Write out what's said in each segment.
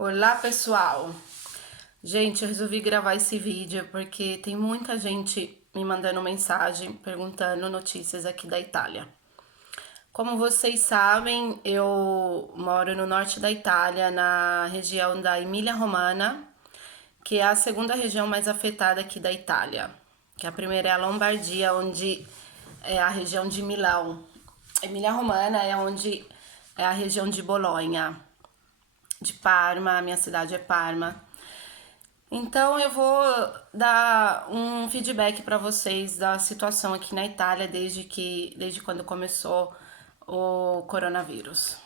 Olá, pessoal! Gente, eu resolvi gravar esse vídeo porque tem muita gente me mandando mensagem perguntando notícias aqui da Itália. Como vocês sabem, eu moro no norte da Itália, na região da Emília-Romana, que é a segunda região mais afetada aqui da Itália. Que a primeira é a Lombardia, onde é a região de Milão. Emília-Romana é onde é a região de Bolonha, de Parma, minha cidade é Parma. Então eu vou dar um feedback para vocês da situação aqui na Itália desde quando começou o coronavírus.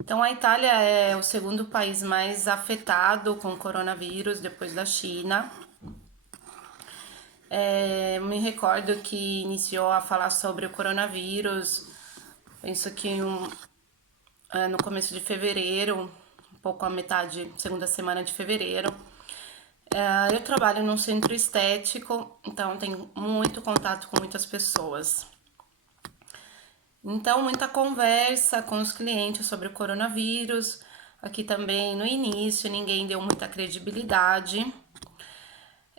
Então a Itália é o segundo país mais afetado com o coronavírus depois da China. Me recordo que iniciou a falar sobre o coronavírus, penso que no começo de fevereiro, um pouco a metade, segunda semana de fevereiro. Eu trabalho num centro estético, então tenho muito contato com muitas pessoas. Então, muita conversa com os clientes sobre o coronavírus. Aqui também, no início, ninguém deu muita credibilidade.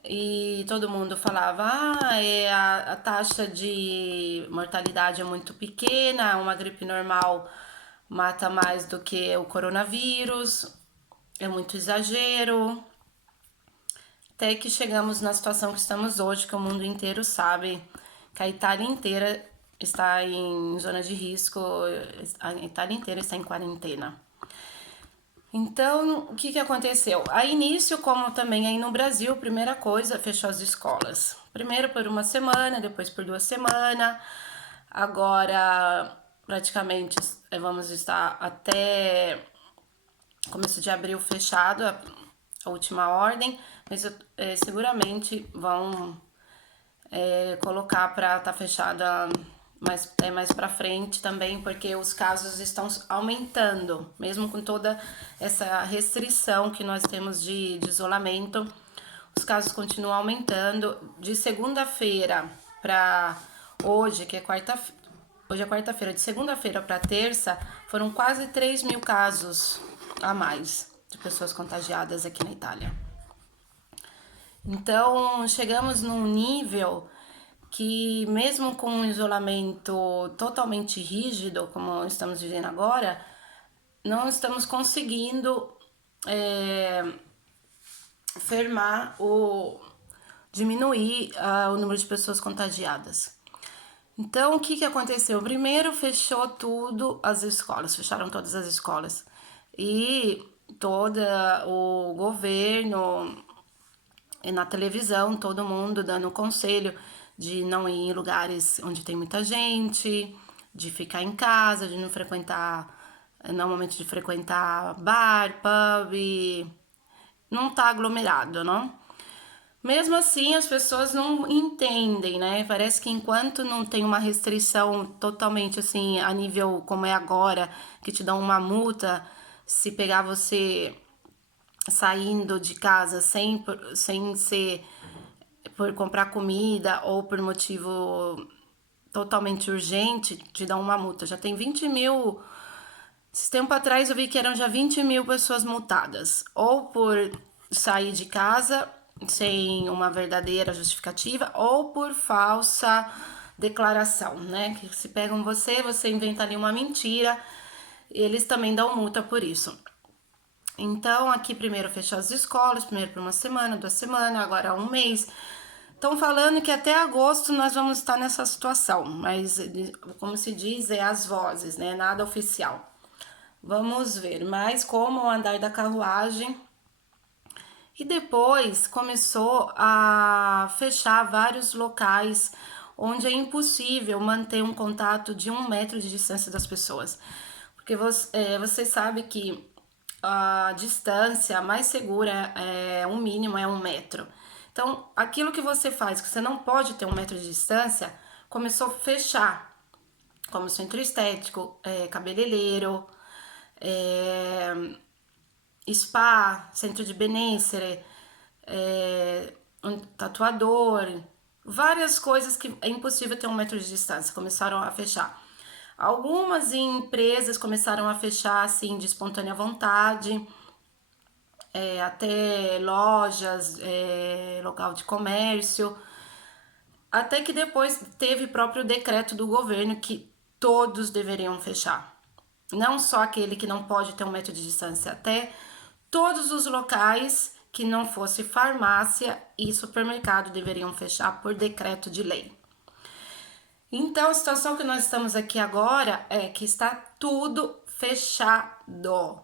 E todo mundo falava, a taxa de mortalidade é muito pequena, uma gripe normal mata mais do que o coronavírus, é muito exagero. Até que chegamos na situação que estamos hoje, que o mundo inteiro sabe que a Itália inteira está em zona de risco, a Itália inteira está em quarentena. Então, o que aconteceu? A início, como também aí no Brasil, primeira coisa, fechou as escolas. Primeiro por uma semana, depois por 2 semanas. Agora, praticamente, vamos estar até começo de abril fechado, a última ordem, mas seguramente vão colocar para estar fechada mais para frente também, porque os casos estão aumentando, mesmo com toda essa restrição que nós temos de isolamento, os casos continuam aumentando. De segunda-feira para hoje, que é hoje é quarta-feira, de segunda-feira para terça, foram quase 3 mil casos a mais de pessoas contagiadas aqui na Itália. Então, chegamos num nível que, mesmo com um isolamento totalmente rígido, como estamos vivendo agora, não estamos conseguindo fermar ou diminuir o número de pessoas contagiadas. Então, o que aconteceu? Primeiro, fechou tudo as escolas, fecharam todas as escolas. E todo o governo, e na televisão, todo mundo dando conselho de não ir em lugares onde tem muita gente, de ficar em casa, de não frequentar, normalmente de frequentar bar, pub, não tá aglomerado, não? Mesmo assim, as pessoas não entendem, né? Parece que enquanto não tem uma restrição totalmente assim, a nível como é agora, que te dão uma multa se pegar você saindo de casa sem ser por comprar comida ou por motivo totalmente urgente, te dão uma multa. Já tem 20 mil. Esse tempo atrás eu vi que eram já 20 mil pessoas multadas, ou por sair de casa sem uma verdadeira justificativa, ou por falsa declaração, né? Que se pegam você inventa ali uma mentira, eles também dão multa por isso. Então, aqui primeiro fechou as escolas, primeiro por uma semana, 2 semanas, agora um mês. Estão falando que até agosto nós vamos estar nessa situação, mas como se diz, é as vozes, né? Nada oficial. Vamos ver, mas como o andar da carruagem. E depois começou a fechar vários locais onde é impossível manter um contato de 1 metro de distância das pessoas. Porque você sabe que a distância mais segura o mínimo é 1 metro. Então, aquilo que você faz, que você não pode ter 1 metro de distância, começou a fechar, como centro estético, cabeleireiro, spa, centro de benessere, um tatuador, várias coisas que é impossível ter 1 metro de distância, começaram a fechar. Algumas empresas começaram a fechar assim de espontânea vontade, até lojas, local de comércio, até que depois teve próprio decreto do governo que todos deveriam fechar. Não só aquele que não pode ter 1 metro de distância, até todos os locais que não fosse farmácia e supermercado deveriam fechar por decreto de lei. Então, a situação que nós estamos aqui agora é que está tudo fechado.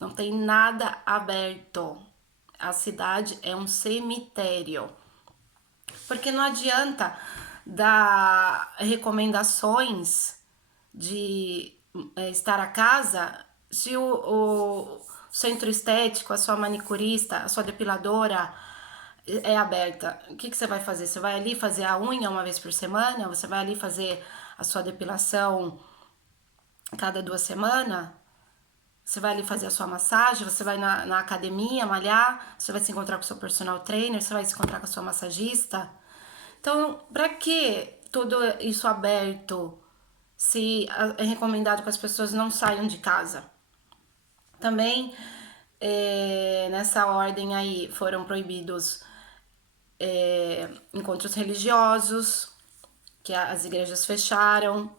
Não tem nada aberto. A cidade é um cemitério. Porque não adianta dar recomendações de estar a casa se o centro estético, a sua manicurista, a sua depiladora é aberta. O que você vai fazer? Você vai ali fazer a unha 1 vez por semana? Você vai ali fazer a sua depilação cada 2 semanas? Você vai ali fazer a sua massagem? Você vai na academia malhar? Você vai se encontrar com o seu personal trainer? Você vai se encontrar com a sua massagista? Então, para que tudo isso aberto se é recomendado que as pessoas não saiam de casa? Também, nessa ordem aí, foram proibidos encontros religiosos, que as igrejas fecharam,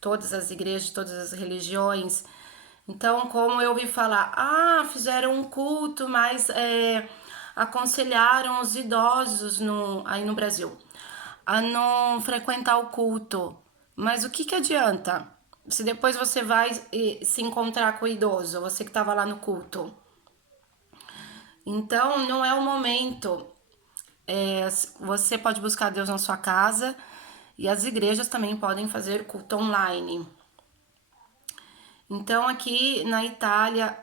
todas as igrejas, todas as religiões. Então, como eu ouvi falar, fizeram um culto, mas aconselharam os idosos aí no Brasil a não frequentar o culto. Mas o que adianta? Se depois você vai se encontrar com o idoso, você que estava lá no culto. Então, não é o momento. Você pode buscar Deus na sua casa e as igrejas também podem fazer culto online. Então, aqui na Itália,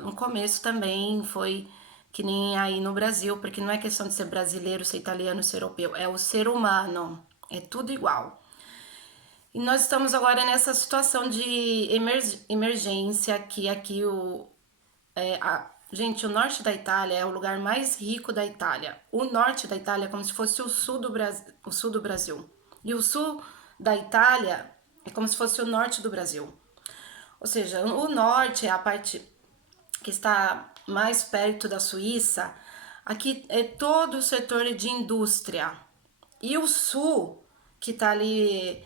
no começo também foi que nem aí no Brasil, porque não é questão de ser brasileiro, ser italiano, ser europeu, é o ser humano, é tudo igual. E nós estamos agora nessa situação de emergência, que aqui gente, o norte da Itália é o lugar mais rico da Itália. O norte da Itália é como se fosse o sul do Brasil. E o sul da Itália é como se fosse o norte do Brasil. Ou seja, o norte é a parte que está mais perto da Suíça. Aqui é todo o setor de indústria. E o sul, que está ali,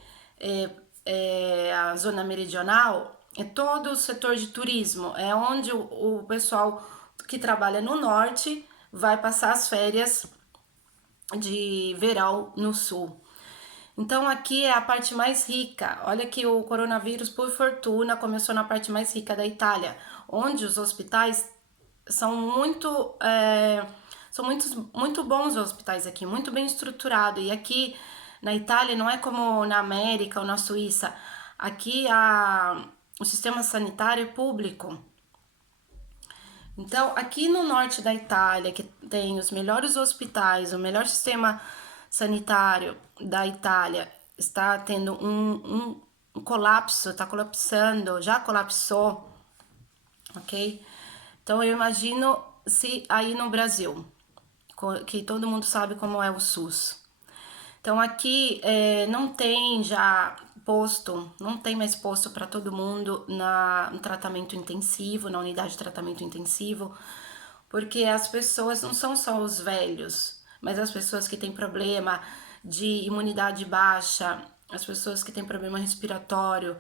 a zona meridional, é todo o setor de turismo. É onde o pessoal que trabalha no norte vai passar as férias de verão no sul. Então aqui é a parte mais rica. Olha que o coronavírus, por fortuna, começou na parte mais rica da Itália, onde os hospitais são muito bons os hospitais aqui, muito bem estruturados. E aqui na Itália não é como na América ou na Suíça. Aqui o sistema sanitário é público. Então, aqui no norte da Itália, que tem os melhores hospitais, o melhor sistema sanitário da Itália, está tendo um colapso, está colapsando, já colapsou, ok? Então, eu imagino se aí no Brasil, que todo mundo sabe como é o SUS. Então, aqui não tem já posto, não tem mais posto para todo mundo no tratamento intensivo, na unidade de tratamento intensivo, porque as pessoas não são só os velhos, mas as pessoas que têm problema de imunidade baixa, as pessoas que têm problema respiratório,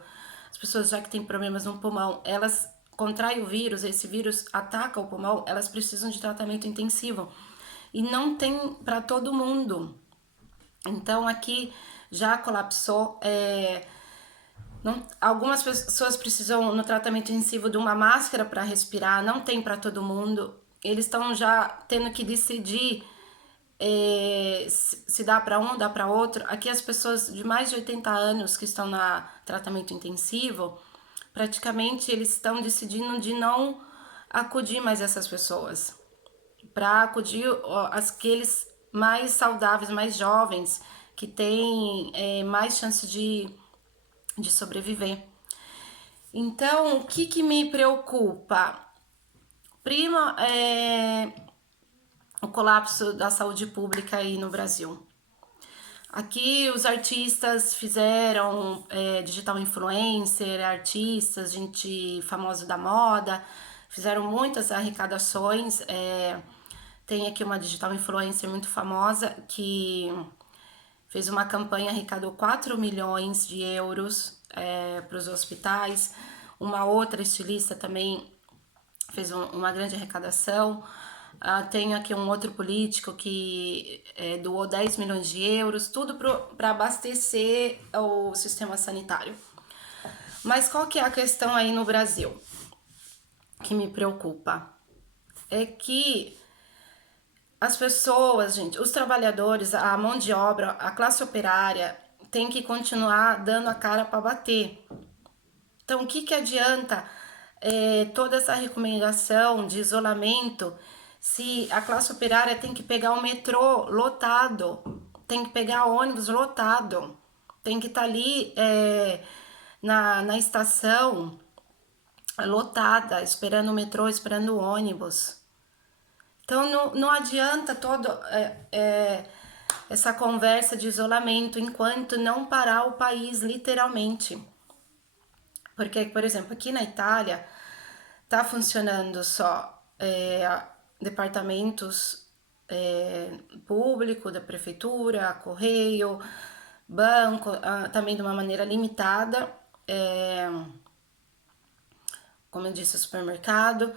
as pessoas já que têm problemas no pulmão, elas contraem o vírus, esse vírus ataca o pulmão, elas precisam de tratamento intensivo. E não tem para todo mundo. Então aqui já colapsou. Algumas pessoas precisam no tratamento intensivo de uma máscara para respirar, não tem para todo mundo. Eles estão já tendo que decidir se dá para um, dá para outro. Aqui as pessoas de mais de 80 anos que estão no tratamento intensivo, praticamente eles estão decidindo de não acudir mais essas pessoas, para acudir aqueles mais saudáveis, mais jovens, que têm mais chance de sobreviver. Então, o que me preocupa? Prima, o colapso da saúde pública aí no Brasil. Aqui os artistas fizeram digital influencer, artistas, gente famosa da moda, fizeram muitas arrecadações. Tem aqui uma digital influencer muito famosa que fez uma campanha, arrecadou 4 milhões de euros para os hospitais. Uma outra estilista também fez uma grande arrecadação. Tenho aqui um outro político que doou 10 milhões de euros, tudo para abastecer o sistema sanitário. Mas qual que é a questão aí no Brasil que me preocupa? É que as pessoas, gente, os trabalhadores, a mão de obra, a classe operária tem que continuar dando a cara para bater. Então, o que adianta toda essa recomendação de isolamento se a classe operária tem que pegar o metrô lotado, tem que pegar ônibus lotado, tem que estar ali na estação lotada, esperando o metrô, esperando o ônibus. Então não adianta essa conversa de isolamento enquanto não parar o país literalmente. Porque, por exemplo, aqui na Itália tá funcionando só departamentos público, da prefeitura, correio, banco, também de uma maneira limitada, como eu disse, supermercado.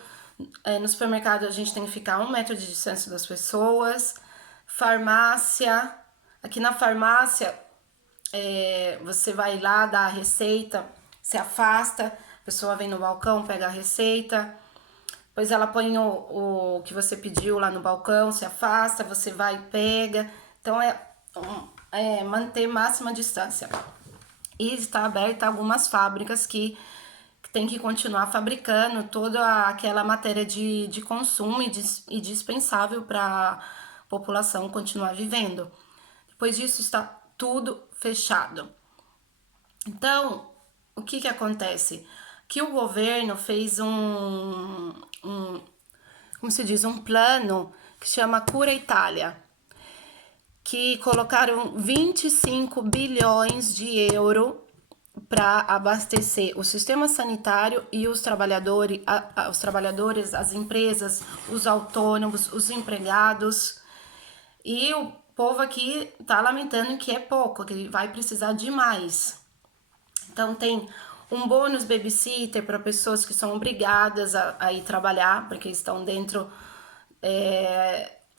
No supermercado a gente tem que ficar a 1 metro de distância das pessoas. Farmácia, aqui na farmácia você vai lá, dá a receita, se afasta, a pessoa vem no balcão, pega a receita, depois ela põe o que você pediu lá no balcão, se afasta, você vai e pega. Então manter máxima distância. E está aberta algumas fábricas que tem que continuar fabricando toda aquela matéria de consumo e dispensável para a população continuar vivendo. Depois disso está tudo fechado. Então, o que acontece? Que o governo fez como se diz, um plano que chama Cura Itália, que colocaram 25 bilhões de euros para abastecer o sistema sanitário e os trabalhadores, as empresas, os autônomos, os empregados. E o povo aqui tá lamentando que é pouco, que vai precisar de mais. Então tem um bônus babysitter para pessoas que são obrigadas a ir trabalhar, porque estão dentro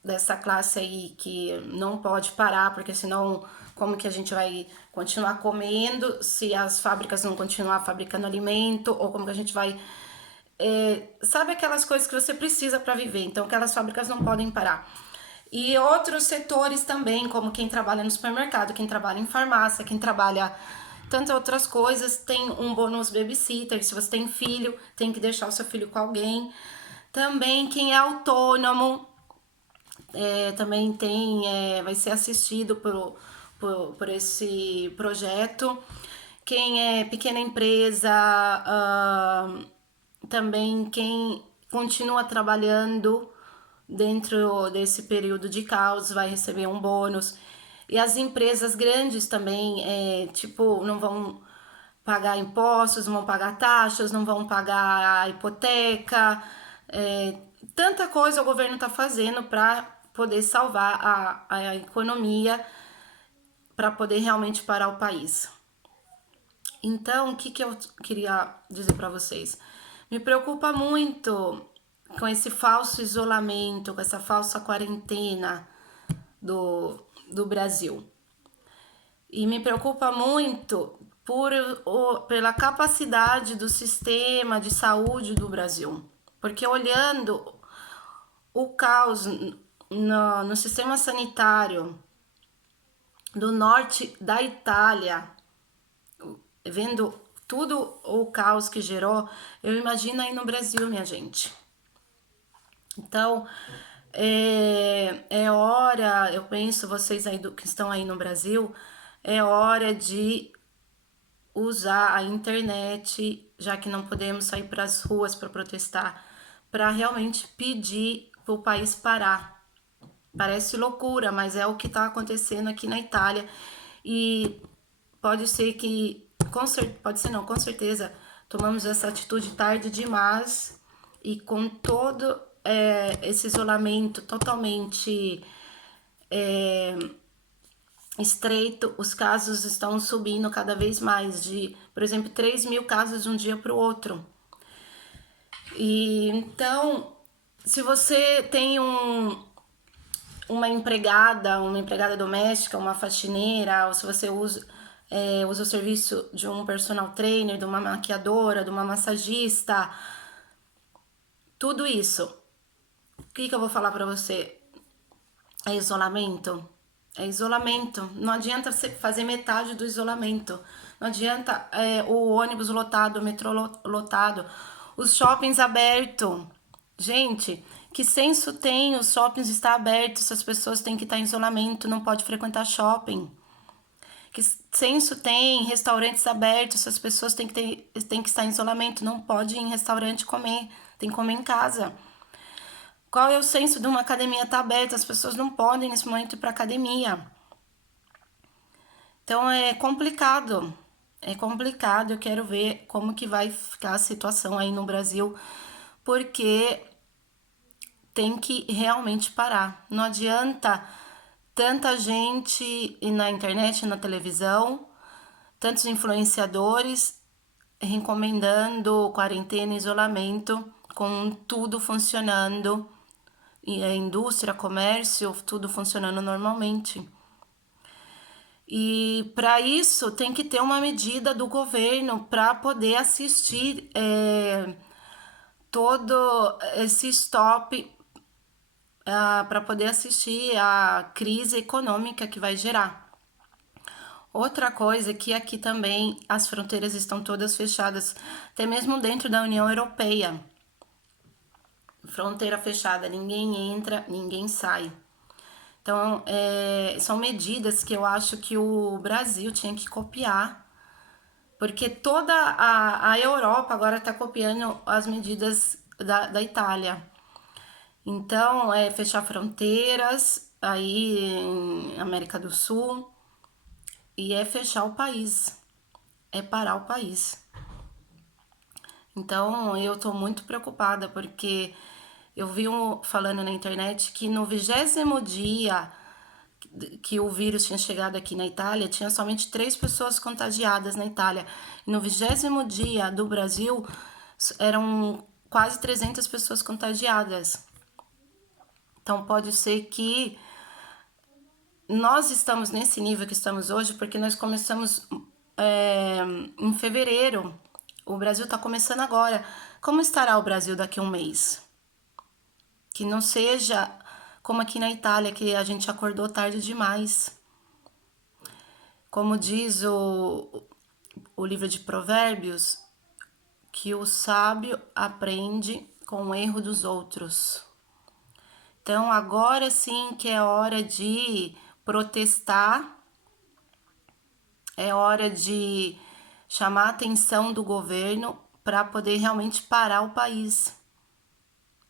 dessa classe aí que não pode parar, porque senão como que a gente vai continuar comendo se as fábricas não continuar fabricando alimento, ou como que a gente vai... sabe aquelas coisas que você precisa para viver, então aquelas fábricas não podem parar. E outros setores também, como quem trabalha no supermercado, quem trabalha em farmácia, quem trabalha tantas outras coisas, tem um bônus babysitter. Se você tem filho, tem que deixar o seu filho com alguém. Também quem é autônomo também vai ser assistido por esse projeto. Quem é pequena empresa, também quem continua trabalhando dentro desse período de caos vai receber um bônus. E as empresas grandes também, não vão pagar impostos, não vão pagar taxas, não vão pagar a hipoteca. Tanta coisa o governo está fazendo para poder salvar a economia, para poder realmente parar o país. Então, o que eu queria dizer para vocês? Me preocupa muito com esse falso isolamento, com essa falsa quarentena do Brasil. E me preocupa muito pela capacidade do sistema de saúde do Brasil. Porque olhando o caos no sistema sanitário do norte da Itália, vendo tudo o caos que gerou, eu imagino aí no Brasil, minha gente. Então, é hora, eu penso, vocês aí que estão aí no Brasil, é hora de usar a internet, já que não podemos sair para as ruas para protestar, para realmente pedir para o país parar. Parece loucura, mas é o que está acontecendo aqui na Itália. E pode ser que, com certeza, tomamos essa atitude tarde demais, e com todo esse isolamento totalmente estreito, os casos estão subindo cada vez mais, de, por exemplo, 3.000 casos de um dia para o outro. E então, se você tem uma empregada doméstica, uma faxineira, ou se você usa o serviço de um personal trainer, de uma maquiadora, de uma massagista, tudo isso, o que eu vou falar para você? É isolamento? É isolamento. Não adianta você fazer metade do isolamento. Não adianta o ônibus lotado, o metrô lotado, os shoppings abertos. Gente, que senso tem os shoppings estar abertos se as pessoas têm que estar em isolamento, não pode frequentar shopping? Que senso tem restaurantes abertos se as pessoas têm que estar em isolamento, não pode ir em restaurante comer, tem que comer em casa? Qual é o senso de uma academia estar aberta? As pessoas não podem nesse momento ir para academia. Então é complicado. É complicado. Eu quero ver como que vai ficar a situação aí no Brasil, porque tem que realmente parar. Não adianta tanta gente na internet, na televisão, tantos influenciadores recomendando quarentena, isolamento, com tudo funcionando, e a indústria, comércio, tudo funcionando normalmente. E para isso tem que ter uma medida do governo para poder assistir todo esse stop, para poder assistir a crise econômica que vai gerar. Outra coisa é que aqui também as fronteiras estão todas fechadas, até mesmo dentro da União Europeia. Fronteira fechada, ninguém entra, ninguém sai. Então, são medidas que eu acho que o Brasil tinha que copiar, porque toda a Europa agora está copiando as medidas da Itália. Então, fechar fronteiras aí em América do Sul e fechar o país, parar o país. Então, eu tô muito preocupada porque eu vi falando na internet que no 20º dia que o vírus tinha chegado aqui na Itália, tinha somente 3 pessoas contagiadas na Itália. E no 20º dia do Brasil, eram quase 300 pessoas contagiadas. Então, pode ser que nós estamos nesse nível que estamos hoje porque nós começamos em fevereiro. O Brasil está começando agora. Como estará o Brasil daqui a um mês? Que não seja como aqui na Itália, que a gente acordou tarde demais. Como diz o livro de Provérbios, que o sábio aprende com o erro dos outros. Então, agora sim que é hora de protestar, é hora de chamar a atenção do governo para poder realmente parar o país.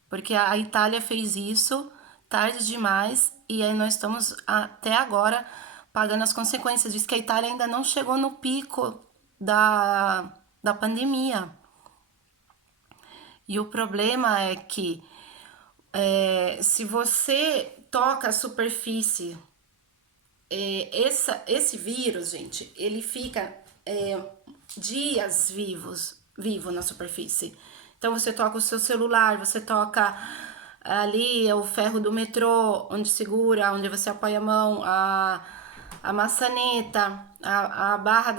Porque a Itália fez isso tarde demais e aí nós estamos até agora pagando as consequências. Diz que a Itália ainda não chegou no pico da pandemia. E o problema é que se você toca a superfície, esse vírus, gente, ele fica dias vivo na superfície. Então você toca o seu celular, você toca ali o ferro do metrô, onde segura, onde você apoia a mão, a maçaneta, a barra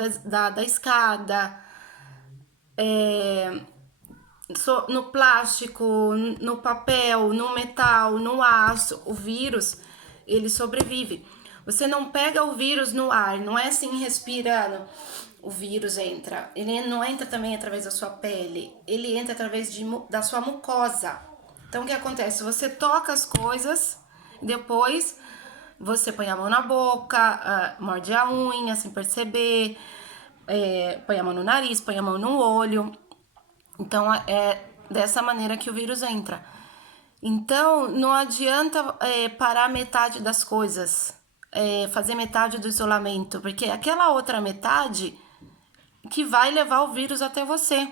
da escada, no plástico, no papel, no metal, no aço, o vírus, ele sobrevive. Você não pega o vírus no ar, não é assim respirando. O vírus entra. Ele não entra também através da sua pele, ele entra através da sua mucosa. Então, o que acontece? Você toca as coisas, depois você põe a mão na boca, morde a unha sem perceber, põe a mão no nariz, põe a mão no olho. Então, é dessa maneira que o vírus entra. Então, não adianta parar metade das coisas, fazer metade do isolamento, porque aquela outra metade que vai levar o vírus até você.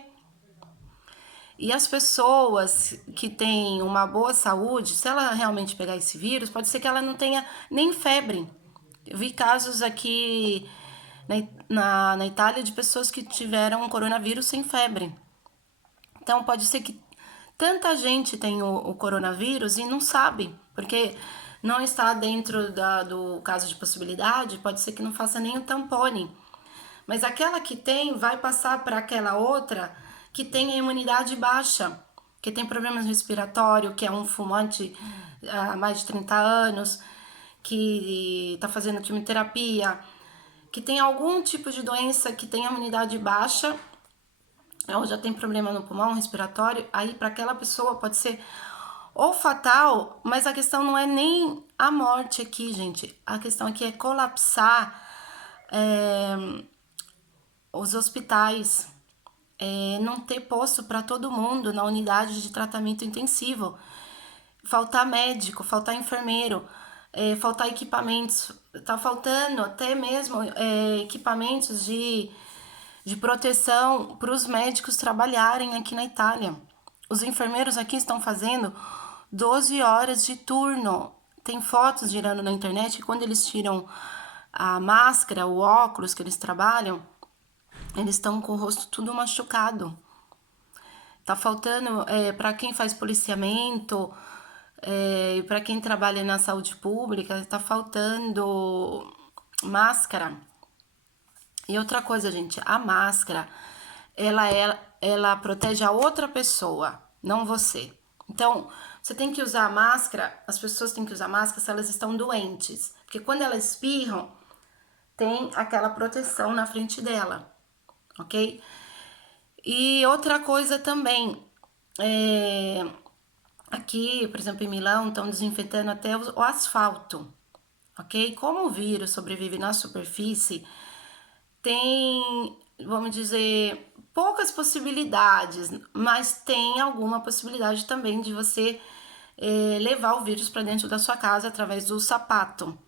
E as pessoas que têm uma boa saúde, se ela realmente pegar esse vírus, pode ser que ela não tenha nem febre. Eu vi casos aqui na Itália de pessoas que tiveram coronavírus sem febre. Então pode ser que tanta gente tem o coronavírus e não sabe, porque não está dentro do caso de possibilidade, pode ser que não faça nem o tampone. Mas aquela que tem vai passar para aquela outra que tem a imunidade baixa, que tem problemas respiratórios, que é um fumante há mais de 30 anos, que está fazendo quimioterapia, que tem algum tipo de doença que tem a imunidade baixa, ou já tem problema no pulmão respiratório, aí para aquela pessoa pode ser ou fatal, mas a questão não é nem a morte aqui, gente. A questão aqui é colapsar os hospitais, não ter posto para todo mundo na unidade de tratamento intensivo, faltar médico, faltar enfermeiro, faltar equipamentos, tá faltando até mesmo equipamentos de proteção para os médicos trabalharem aqui na Itália. Os enfermeiros aqui estão fazendo 12 horas de turno. Tem fotos girando na internet que quando eles tiram a máscara, o óculos que eles trabalham, eles estão com o rosto tudo machucado. Tá faltando para quem faz policiamento, para quem trabalha na saúde pública, tá faltando máscara. E outra coisa, gente, a máscara, ela protege a outra pessoa, não você. Então, você tem que usar a máscara, as pessoas têm que usar máscara se elas estão doentes. Porque quando elas espirram, tem aquela proteção na frente dela, ok? E outra coisa também, aqui, por exemplo, em Milão, estão desinfetando até o asfalto, ok? Como o vírus sobrevive na superfície, tem, vamos dizer, poucas possibilidades, mas tem alguma possibilidade também de você levar o vírus para dentro da sua casa através do sapato,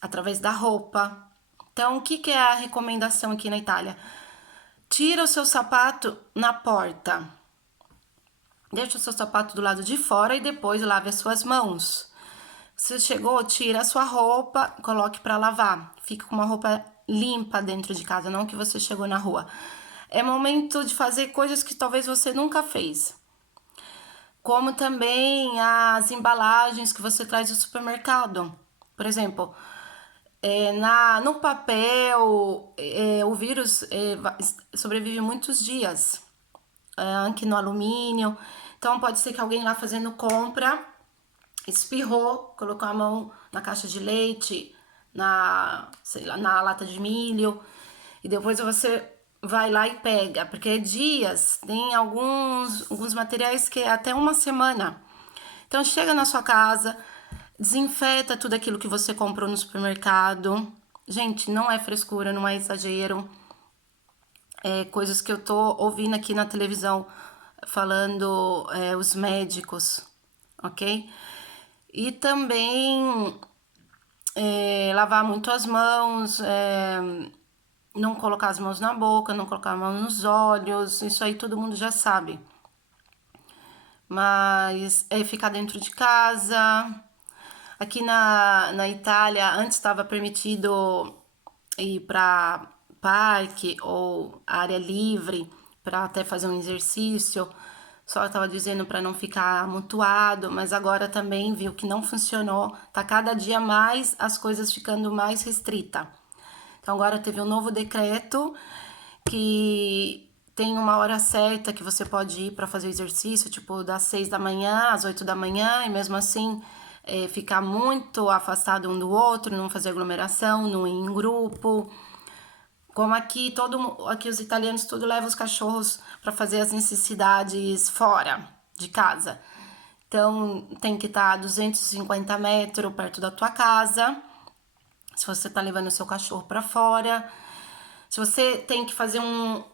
através da roupa. Então, o que é a recomendação aqui na Itália? Tira o seu sapato na porta. Deixa o seu sapato do lado de fora e depois lave as suas mãos. Você chegou, tira a sua roupa, coloque para lavar. Fica com uma roupa limpa dentro de casa, não que você chegou na rua. É momento de fazer coisas que talvez você nunca fez. Como também as embalagens que você traz do supermercado. Por exemplo, no papel, o vírus sobrevive muitos dias, aqui no alumínio. Então, pode ser que alguém lá fazendo compra espirrou, colocou a mão na caixa de leite, sei lá, na lata de milho, e depois você vai lá e pega, porque é dias, tem alguns materiais que é até uma semana. Então, chega na sua casa, desinfeta tudo aquilo que você comprou no supermercado. Gente, não é frescura, não é exagero. É coisas que eu tô ouvindo aqui na televisão falando os médicos, ok? E também lavar muito as mãos, não colocar as mãos na boca, não colocar a mão nos olhos, isso aí todo mundo já sabe. Mas ficar dentro de casa. Aqui na Itália, antes estava permitido ir para parque ou área livre para até fazer um exercício. Só estava dizendo para não ficar amontoado, mas agora também viu que não funcionou. Tá cada dia mais as coisas ficando mais restrita. Então agora teve um novo decreto que tem uma hora certa que você pode ir para fazer exercício, tipo das 6 da manhã às 8 da manhã, e mesmo assim ficar muito afastado um do outro, não fazer aglomeração, não ir em grupo. Como aqui os italianos tudo levam os cachorros para fazer as necessidades fora de casa. Então tem que estar a 250 metros perto da tua casa. Se você tá levando o seu cachorro para fora, se você tem que fazer um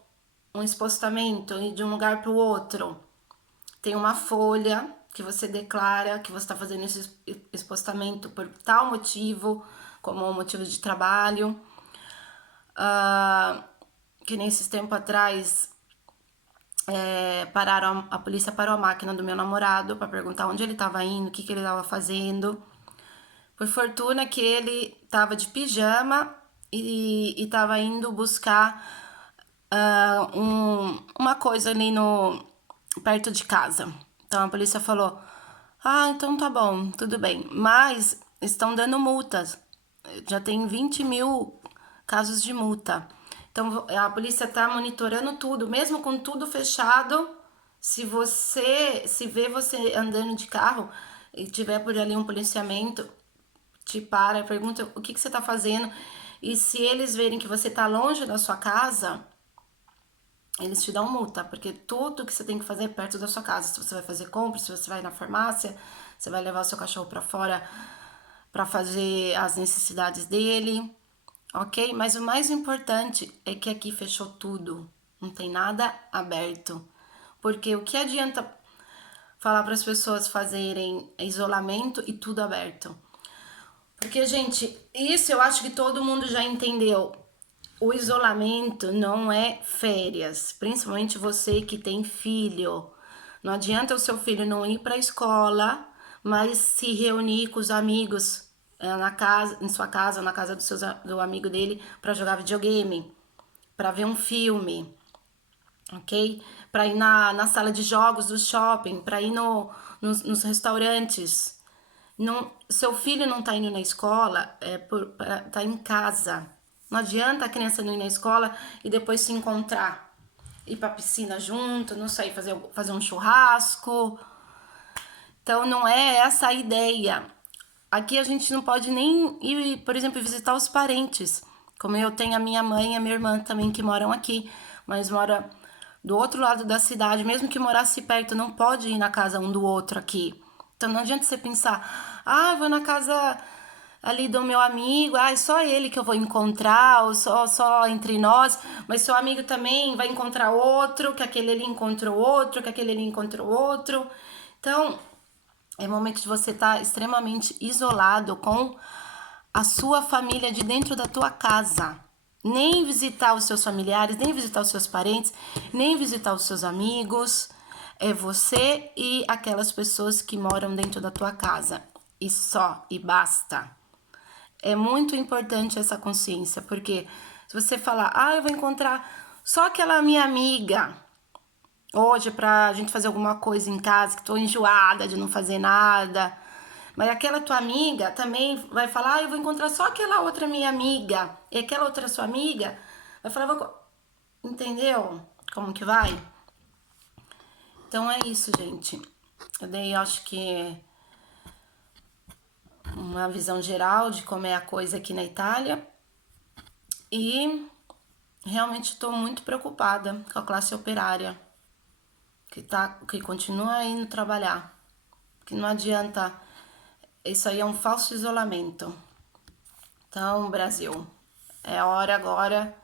expostamento de um lugar para o outro, tem uma folha que você declara que você está fazendo esse expostamento por tal motivo, como um motivo de trabalho. Que nesses tempos atrás a polícia parou a máquina do meu namorado para perguntar onde ele estava indo, o que ele estava fazendo. Por fortuna que ele estava de pijama e estava indo buscar uma coisa ali perto de casa. Então a polícia falou: ah, então tá bom, tudo bem. Mas estão dando multas. Já tem 20 mil casos de multa. Então a polícia tá monitorando tudo, mesmo com tudo fechado. Se vê você andando de carro e tiver por ali um policiamento, te para, pergunta o que você tá fazendo. E se eles verem que você tá longe da sua casa, eles te dão multa, porque tudo que você tem que fazer é perto da sua casa. Se você vai fazer compras, se você vai na farmácia, você vai levar o seu cachorro para fora para fazer as necessidades dele, ok? Mas o mais importante é que aqui fechou tudo, não tem nada aberto. Porque o que adianta falar para as pessoas fazerem isolamento e tudo aberto? Porque, gente, isso eu acho que todo mundo já entendeu. O isolamento não é férias, principalmente você que tem filho. Não adianta o seu filho não ir para a escola, mas se reunir com os amigos na casa, em sua casa, na casa do amigo dele, para jogar videogame, para ver um filme, ok? Para ir na sala de jogos do shopping, para ir nos restaurantes. Não, seu filho não tá indo na escola, tá em casa. Não adianta a criança não ir na escola e depois se encontrar, ir pra piscina junto, não sei, fazer um churrasco. Então não é essa a ideia. Aqui a gente não pode nem ir, por exemplo, visitar os parentes. Como eu tenho a minha mãe e a minha irmã também que moram aqui, mas mora do outro lado da cidade, mesmo que morasse perto, não pode ir na casa um do outro aqui. Então não adianta você pensar, ah, vou na casa ali do meu amigo, ah, é só ele que eu vou encontrar, ou só entre nós, mas seu amigo também vai encontrar outro, que aquele ali encontrou outro, que aquele ali encontrou outro. Então, é momento de você estar extremamente isolado com a sua família de dentro da tua casa. Nem visitar os seus familiares, nem visitar os seus parentes, nem visitar os seus amigos. É você e aquelas pessoas que moram dentro da tua casa. E só, e basta. É muito importante essa consciência, porque se você falar, ah, eu vou encontrar só aquela minha amiga hoje pra gente fazer alguma coisa em casa, que tô enjoada de não fazer nada. Mas aquela tua amiga também vai falar, ah, eu vou encontrar só aquela outra minha amiga. E aquela outra sua amiga vai falar, entendeu como que vai? Então é isso, gente. Eu dei, acho que, uma visão geral de como é a coisa aqui na Itália. E realmente estou muito preocupada com a classe operária que continua indo trabalhar. Que não adianta. Isso aí é um falso isolamento. Então, Brasil, é hora agora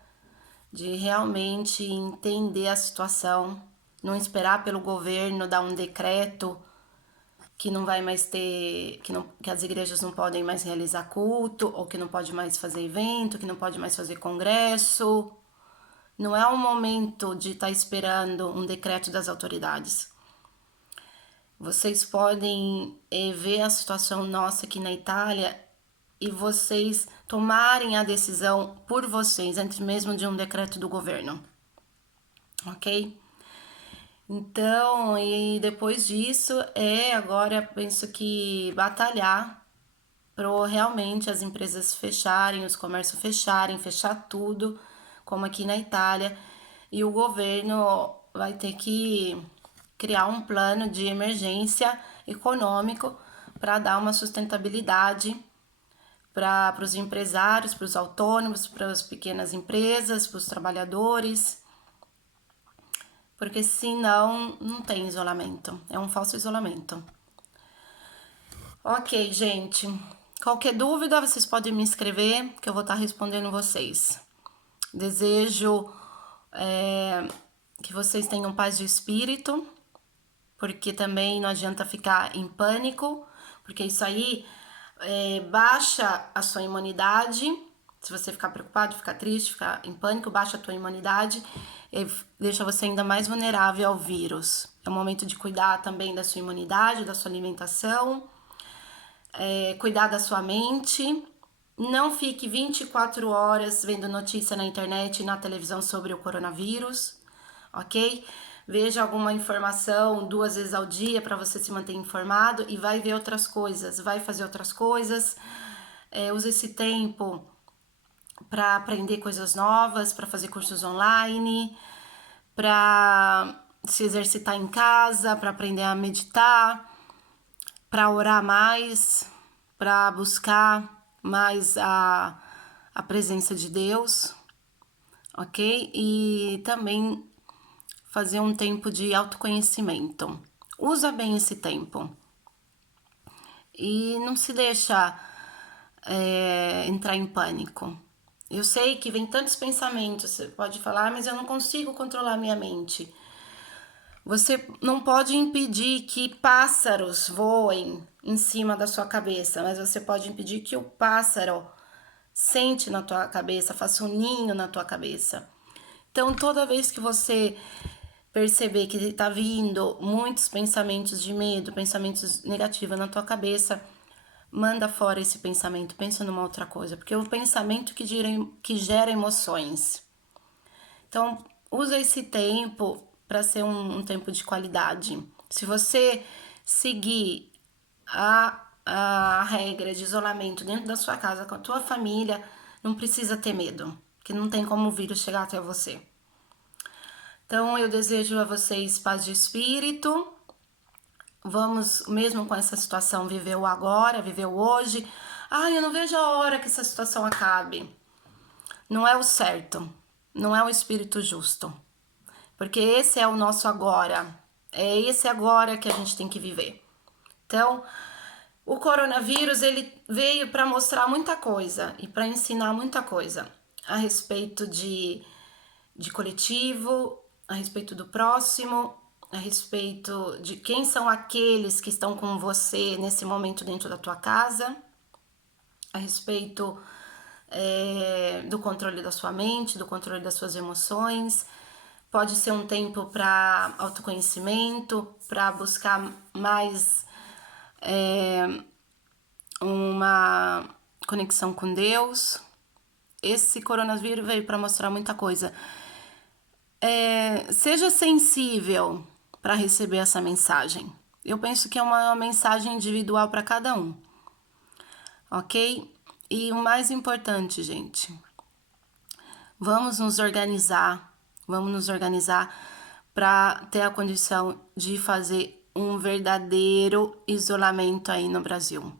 de realmente entender a situação, não esperar pelo governo dar um decreto que não vai mais ter, que as igrejas não podem mais realizar culto, ou que não pode mais fazer evento, que não pode mais fazer congresso. Não é o momento de estar esperando um decreto das autoridades. Vocês podem ver a situação nossa aqui na Itália e vocês tomarem a decisão por vocês, antes mesmo de um decreto do governo. Ok? Então, e depois disso, agora penso que batalhar para realmente as empresas fecharem, os comércios fecharem, fechar tudo, como aqui na Itália, e o governo vai ter que criar um plano de emergência econômico para dar uma sustentabilidade para os empresários, para os autônomos, para as pequenas empresas, para os trabalhadores, porque senão não tem isolamento, é um falso isolamento. Ok, gente. Qualquer dúvida, vocês podem me escrever, que eu vou estar respondendo vocês. Desejo que vocês tenham paz de espírito, porque também não adianta ficar em pânico, porque isso aí baixa a sua imunidade. Se você ficar preocupado, ficar triste, ficar em pânico, baixa a tua imunidade deixa você ainda mais vulnerável ao vírus. É o momento de cuidar também da sua imunidade, da sua alimentação, cuidar da sua mente. Não fique 24 horas vendo notícia na internet e na televisão sobre o coronavírus, ok? Veja alguma informação 2 vezes ao dia para você se manter informado e vai ver outras coisas, vai fazer outras coisas. Use esse tempo para aprender coisas novas, para fazer cursos online, para se exercitar em casa, para aprender a meditar, para orar mais, para buscar mais a presença de Deus, ok? E também fazer um tempo de autoconhecimento. Usa bem esse tempo. E não se deixa entrar em pânico. Eu sei que vem tantos pensamentos, você pode falar, mas eu não consigo controlar minha mente. Você não pode impedir que pássaros voem em cima da sua cabeça, mas você pode impedir que o pássaro sente na tua cabeça, faça um ninho na tua cabeça. Então, toda vez que você perceber que está vindo muitos pensamentos de medo, pensamentos negativos na tua cabeça, manda fora esse pensamento, pensa numa outra coisa, porque é o pensamento que gera emoções. Então, usa esse tempo para ser um tempo de qualidade. Se você seguir a regra de isolamento dentro da sua casa, com a tua família, não precisa ter medo, que não tem como o vírus chegar até você. Então, eu desejo a vocês paz de espírito. Vamos, mesmo com essa situação, viver o agora, viver o hoje. Eu não vejo a hora que essa situação acabe. Não é o certo, não é o espírito justo. Porque esse é o nosso agora. É esse agora que a gente tem que viver. Então, o coronavírus, ele veio para mostrar muita coisa e para ensinar muita coisa a respeito de coletivo, a respeito do próximo, a respeito de quem são aqueles que estão com você nesse momento dentro da tua casa, a respeito do controle da sua mente, do controle das suas emoções. Pode ser um tempo para autoconhecimento, para buscar mais uma conexão com Deus. Esse coronavírus veio para mostrar muita coisa. Seja sensível para receber essa mensagem. Eu penso que é uma mensagem individual para cada um, ok? E o mais importante, gente, vamos nos organizar para ter a condição de fazer um verdadeiro isolamento aí no Brasil.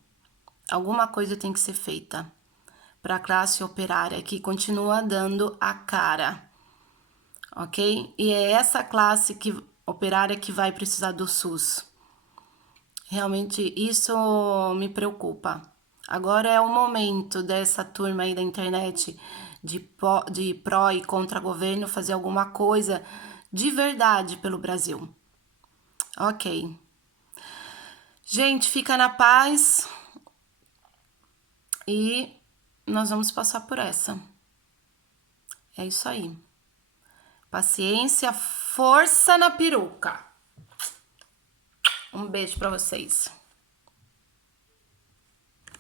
Alguma coisa tem que ser feita para a classe operária que continua dando a cara, ok? E é essa classe operária que vai precisar do SUS. Realmente isso me preocupa. Agora é o momento dessa turma aí da internet de pró e contra governo fazer alguma coisa de verdade pelo Brasil. Ok. Gente, fica na paz e nós vamos passar por essa. É isso aí. Paciência, força na peruca. Um beijo pra vocês.